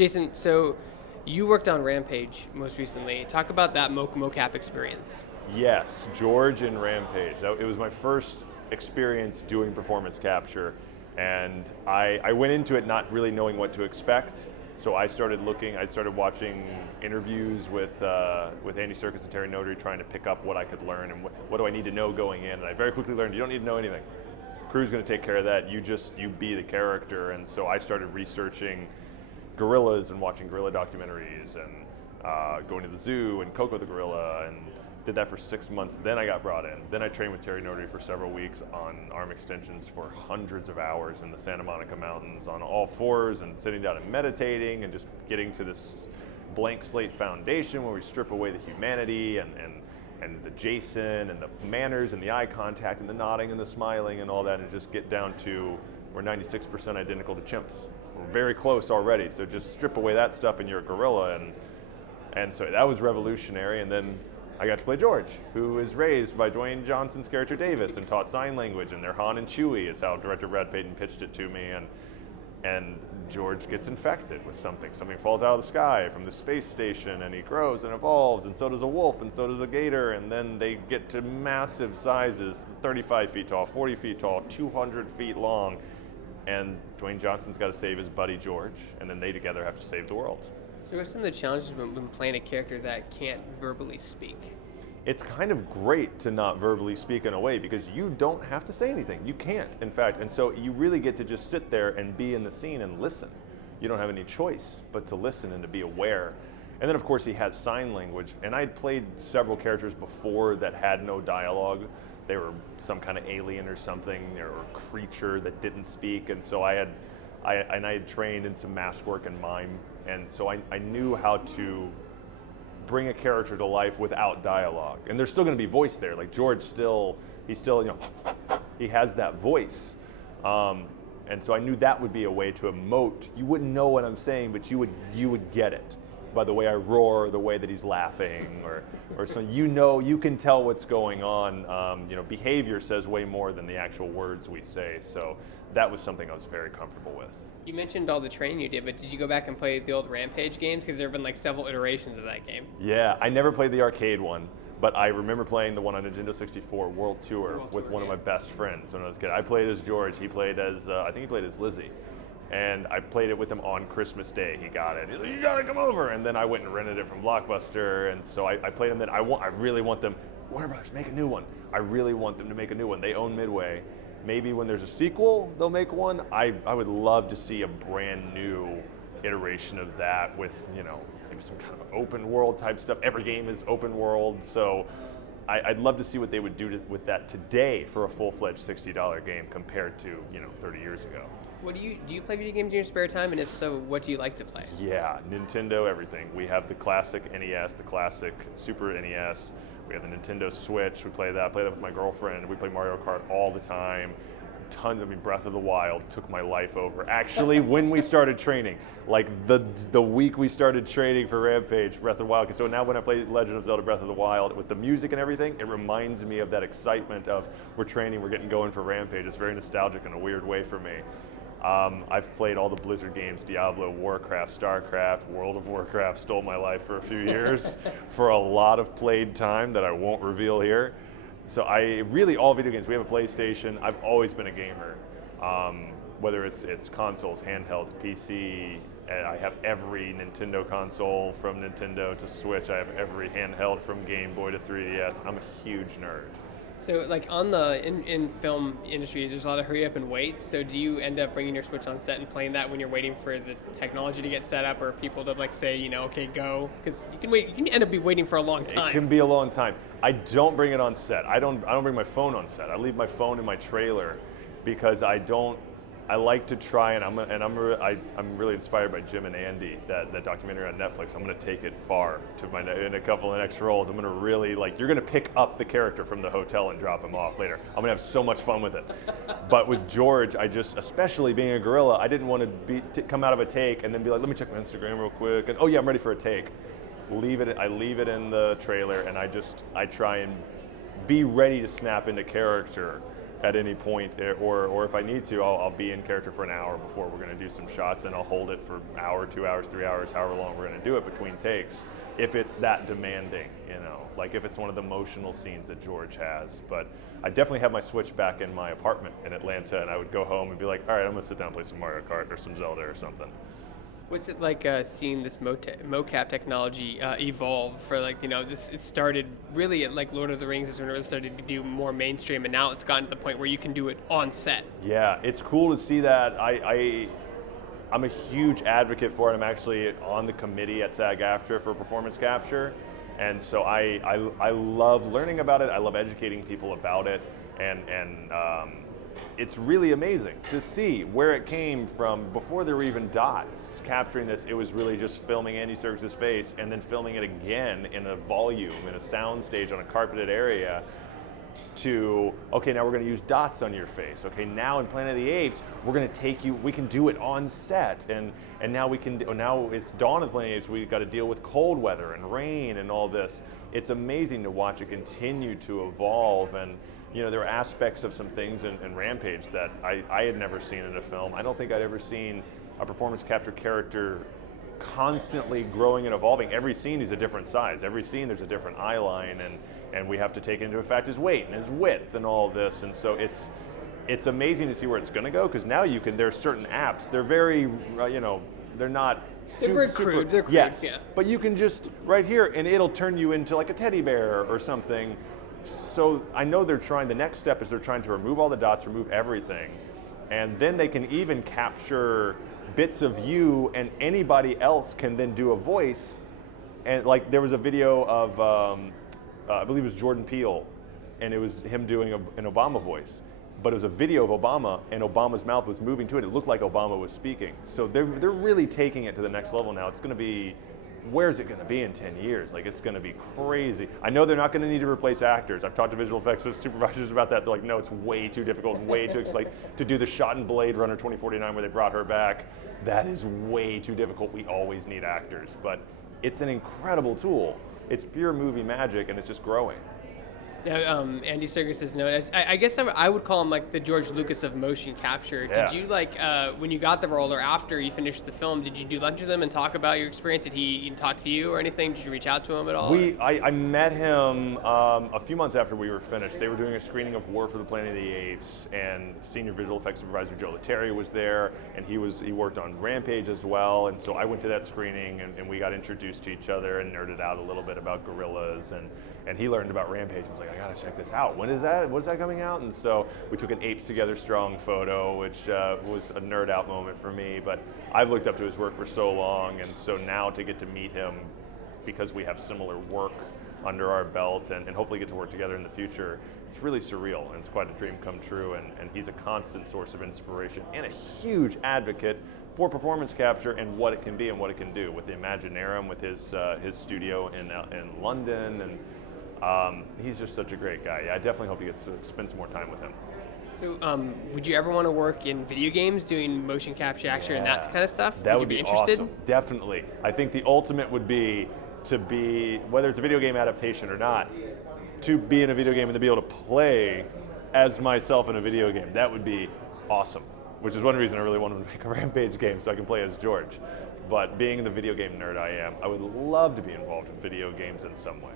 Jason, so you worked on Rampage most recently. Talk about that mocap experience. Yes, George in Rampage. It was my first experience doing performance capture, and I went into it not really knowing what to expect. So I started watching interviews with Andy Serkis and Terry Notary, trying to pick up what I could learn and what do I need to know going in. And I very quickly learned you don't need to know anything. Crew's going to take care of that. You be the character. And so I started researching gorillas and watching gorilla documentaries and going to the zoo and Coco the gorilla, and did that for 6 months. Then I got brought in. Then I trained with Terry Notary for several weeks on arm extensions for hundreds of hours in the Santa Monica Mountains on all fours, and sitting down and meditating and just getting to this blank slate foundation where we strip away the humanity and the Jason and the manners and the eye contact and the nodding and the smiling and all that, and just get down to we're 96% identical to chimps. We're very close already, so just strip away that stuff and you're a gorilla. And so that was revolutionary. And then I got to play George, who was raised by Dwayne Johnson's character Davis and taught sign language, and they're Han and Chewie is how director Brad Payton pitched it to me. And George gets infected with something. Something falls out of the sky from the space station, and he grows and evolves, and so does a wolf, and so does a gator, and then they get to massive sizes, 35 feet tall, 40 feet tall, 200 feet long, and Dwayne Johnson's got to save his buddy George, and then they together have to save the world. So what are some of the challenges when playing a character that can't verbally speak? It's kind of great to not verbally speak in a way, because you don't have to say anything. You can't, in fact. And so you really get to just sit there and be in the scene and listen. You don't have any choice but to listen and to be aware. And then, of course, he had sign language. And I'd played several characters before that had no dialogue. They were some kind of alien or something, or a creature that didn't speak. And so I had trained in some mask work and mime. And so I knew how to bring a character to life without dialogue. And there's still going to be voice there. Like George he has that voice. And so I knew that would be a way to emote. You wouldn't know what I'm saying, but you would get it by the way I roar, the way that he's laughing, or so you can tell what's going on. Behavior says way more than the actual words we say. So that was something I was very comfortable with. You mentioned all the training you did, but did you go back and play the old Rampage games? Because there have been like several iterations of that game. Yeah, I never played the arcade one, but I remember playing the one on Nintendo 64, World Tour, with one of my best friends when I was a kid. I played as George, he played as, I think he played as Lizzie. And I played it with him on Christmas Day. He got it. He's like, you gotta come over. And then I went and rented it from Blockbuster. And so I played them. Then I really want them, Warner Brothers, make a new one. I really want them to make a new one. They own Midway. Maybe when there's a sequel, they'll make one. I would love to see a brand new iteration of that with, maybe some kind of open world type stuff. Every game is open world. So I'd love to see what they would do with that today for a full-fledged $60 game compared to, 30 years ago. Do you play video games in your spare time? And if so, what do you like to play? Yeah, Nintendo, everything. We have the classic NES, the classic Super NES. We have the Nintendo Switch. We play that. I play that with my girlfriend. We play Mario Kart all the time. Breath of the Wild took my life over. Actually, when we started training, like the week we started training for Rampage, Breath of the Wild. So now when I play Legend of Zelda Breath of the Wild with the music and everything, it reminds me of that excitement of we're training, we're getting going for Rampage. It's very nostalgic in a weird way for me. I've played all the Blizzard games, Diablo, Warcraft, StarCraft, World of Warcraft stole my life for a few years for a lot of played time that I won't reveal here. So all video games, we have a PlayStation. I've always been a gamer, whether it's consoles, handhelds, PC. I have every Nintendo console from Nintendo to Switch. I have every handheld from Game Boy to 3DS. I'm a huge nerd. So like in film industry, there's a lot of hurry up and wait. So do you end up bringing your Switch on set and playing that when you're waiting for the technology to get set up, or people to say, okay, go? Because you can end up waiting for a long time. It can be a long time. I don't bring it on set. I don't bring my phone on set. I leave my phone in my trailer because I like to try, and I'm really inspired by Jim and Andy, that documentary on Netflix. I'm going to take it far in a couple of next roles. I'm going to really you're going to pick up the character from the hotel and drop him off later. I'm going to have so much fun with it. But with George, especially being a gorilla, I didn't want to come out of a take and then be like, let me check my Instagram real quick, and oh yeah, I'm ready for a take. I leave it in the trailer, and I try and be ready to snap into character at any point, or if I need to, I'll be in character for an hour before we're going to do some shots, and I'll hold it for an hour, 2 hours, 3 hours, however long we're going to do it between takes, if it's that demanding, like if it's one of the emotional scenes that George has. But I definitely have my Switch back in my apartment in Atlanta, and I would go home and be like, all right, I'm going to sit down and play some Mario Kart or some Zelda or something. What's it like seeing this mocap technology evolve for this? It started really at like Lord of the Rings is when it really started to do more mainstream, and now it's gotten to the point where you can do it on set. Yeah, it's cool to see that. I'm a huge advocate for it. I'm actually on the committee at SAG-AFTRA for performance capture, and so I love learning about it. I love educating people about it, and it's really amazing to see where it came from. Before there were even dots capturing this, it was really just filming Andy Serkis' face and then filming it again in a volume, in a sound stage on a carpeted area, to, okay, now we're going to use dots on your face. Okay, now in Planet of the Apes, we're going to take you, we can do it on set, and now now it's Dawn of the Planet of the Apes, we've got to deal with cold weather and rain and all this. It's amazing to watch it continue to evolve, and there are aspects of some things in Rampage that I had never seen in a film. I don't think I'd ever seen a performance capture character constantly growing and evolving. Every scene is a different size. Every scene there's a different eye line, and we have to take into effect his weight and his width and all this. And so it's amazing to see where it's going to go, because now there's certain apps. They're very, they're not They're very crude. They're crude, yes, yeah. But you can just, right here, and it'll turn you into like a teddy bear or something. So I know the next step is they're trying to remove all the dots, remove everything, and then they can even capture bits of you, and anybody else can then do a voice. And like there was a video of, I believe it was Jordan Peele, and it was him doing an Obama voice. But it was a video of Obama, and Obama's mouth was moving to it. It looked like Obama was speaking. So they're really taking it to the next level now. It's going to be, where's it going to be in 10 years? Like, it's going to be crazy. I know they're not going to need to replace actors. I've talked to visual effects supervisors about that. They're like, no, it's way too difficult and way too expensive. To do the shot in Blade Runner 2049 where they brought her back, that is way too difficult. We always need actors. But it's an incredible tool. It's pure movie magic, and it's just growing. Now, Andy Serkis is known as, I guess I would call him like the George Lucas of motion capture. Yeah. Did you when you got the role or after you finished the film, did you do lunch with him and talk about your experience? Did he talk to you or anything? Did you reach out to him at all? I met him a few months after we were finished. They were doing a screening of War for the Planet of the Apes, and senior visual effects supervisor Joe Letteri was there, and he worked on Rampage as well. And so I went to that screening, and we got introduced to each other and nerded out a little bit about gorillas, and he learned about Rampage and was like, I gotta check this out. When is that? When's that coming out? And so we took an Apes Together Strong photo, which was a nerd out moment for me. But I've looked up to his work for so long, and so now to get to meet him, because we have similar work under our belt, and hopefully get to work together in the future, it's really surreal, and it's quite a dream come true. And he's a constant source of inspiration and a huge advocate for performance capture and what it can be and what it can do with the Imaginarium, with his studio in London, and he's just such a great guy. I definitely hope he gets to spend some more time with him. So, would you ever want to work in video games doing motion capture and that kind of stuff? That would you be interested? Awesome. Definitely. I think the ultimate would be to be, whether it's a video game adaptation or not, to be in a video game and to be able to play as myself in a video game. That would be awesome, which is one reason I really wanted to make a Rampage game, so I can play as George. But being the video game nerd I am, I would love to be involved in video games in some way.